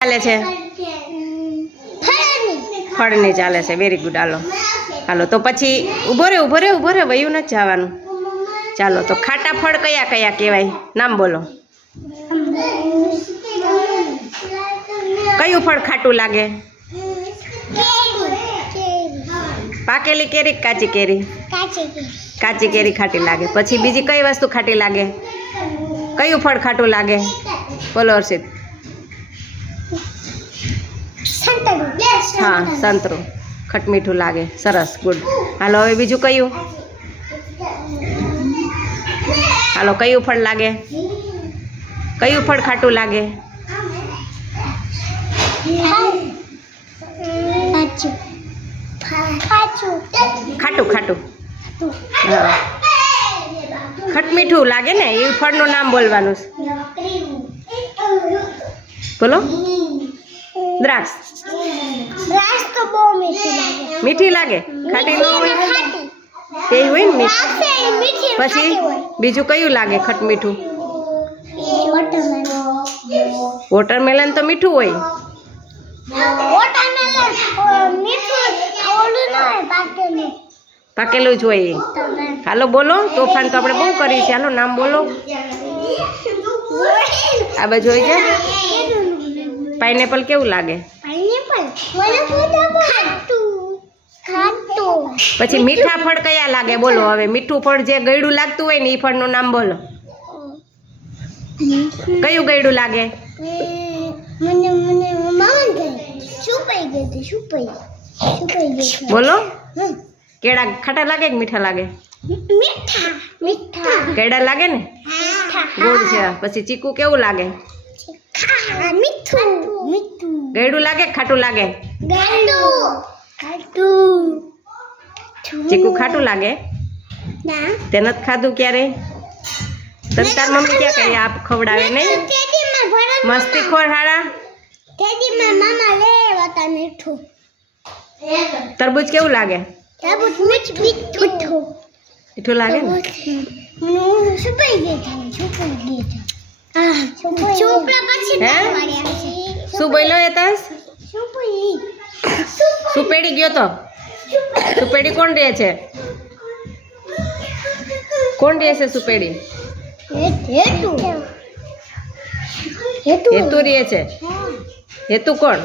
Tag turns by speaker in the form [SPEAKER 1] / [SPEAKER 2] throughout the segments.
[SPEAKER 1] ચાલે છે? ફળની ચાલે છે. વેરી ગુડ હાલો. હાલો, તો પછી ઊભો રે ઊભો રે ઊભો રે. વયું નથી જવાનું. ચાલો, તો ખાટા ફળ કયા કયા કહેવાય? નામ બોલો. કયું ફળ ખાટું લાગે? પાકેલી કેરી કે કાચી કેરી? કાચી કેરી ખાટી લાગે. પછી બીજી કઈ વસ્તુ ખાટી લાગે? કયું ફળ ખાટું લાગે? બોલો હર્ષિત. હા સંતરું. ખટમીઠું લાગે. સરસ ગુડ. હાલો હવે બીજું કયું? હાલો કયું ફળ લાગે? કયું ફળ ખાટું લાગે? ખાટું ખાટું. ખટમીઠું લાગે ને? એ ફળનું નામ બોલવાનું છે. બોલો? દ્રાક્ષ. મીઠી લાગે. ખાટી ન હોય? તે હોય ને મીઠી? પછી બીજું કયું લાગે ખટમીઠું? વોટરમેલન તો મીઠું હોય. પાકેલું. જ હોય એ. હાલો બોલો તોફાન તો આપણે બહુ કરી છે. હાલો નામ બોલો. આ બાજુ હોય છે પાઇનેપલ કેવું લાગે? પછી મીઠા. ફળ કયા લાગે? બોલો હવે. મીઠું ફળ જે ગળ્યું લાગતું હોય ને એ ફળનું નામ બોલો. કયું ગળ્યું લાગે? બોલો. કેળા ખાટા લાગે કે મીઠા લાગે?
[SPEAKER 2] મીઠા મીઠા.
[SPEAKER 1] કેળા લાગે ને? ગોળ છે. પછી ચીકુ કેવું લાગે?
[SPEAKER 2] મીઠું મીઠું
[SPEAKER 1] ગળ્યું લાગે કે ખાટું લાગે
[SPEAKER 2] ગાડું ખાટું
[SPEAKER 1] ચીકુ ખાટું લાગે
[SPEAKER 2] ના
[SPEAKER 1] તે નથી ખાધું ક્યારે તને તાર મમ્મી ક્યાં કહે આપ ખવડાવે નહીં
[SPEAKER 2] તેદીમાં ભરત
[SPEAKER 1] મસ્તી ખોર હાડા
[SPEAKER 2] તેદીમાં મામા લેવા તા મીઠું
[SPEAKER 1] તરબૂચ કેવું લાગે
[SPEAKER 2] તરબૂચ મીઠ મીઠું
[SPEAKER 1] મીઠું લાગે ને
[SPEAKER 2] હું શું પઈ ગઈ છું શું પઈ ગઈ છું
[SPEAKER 1] શું બોલ્યો એ તાસ? સુપેડી ગયો તો? સુપેડી કોણ રહે છે? કોણ રહે છે સુપેડી
[SPEAKER 2] હેતુ.
[SPEAKER 1] રહે છે. હેતુ કોણ?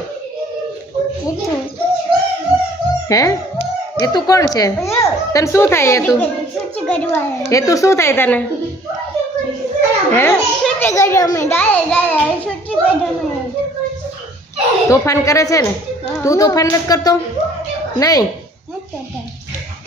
[SPEAKER 1] હે? હેતુ કોણ છે? તને શું થાય હેતુ. હેતુ શું થાય તને? તોફાન કરે છે ને? તું તોફાન નથી કરતો? નહીં?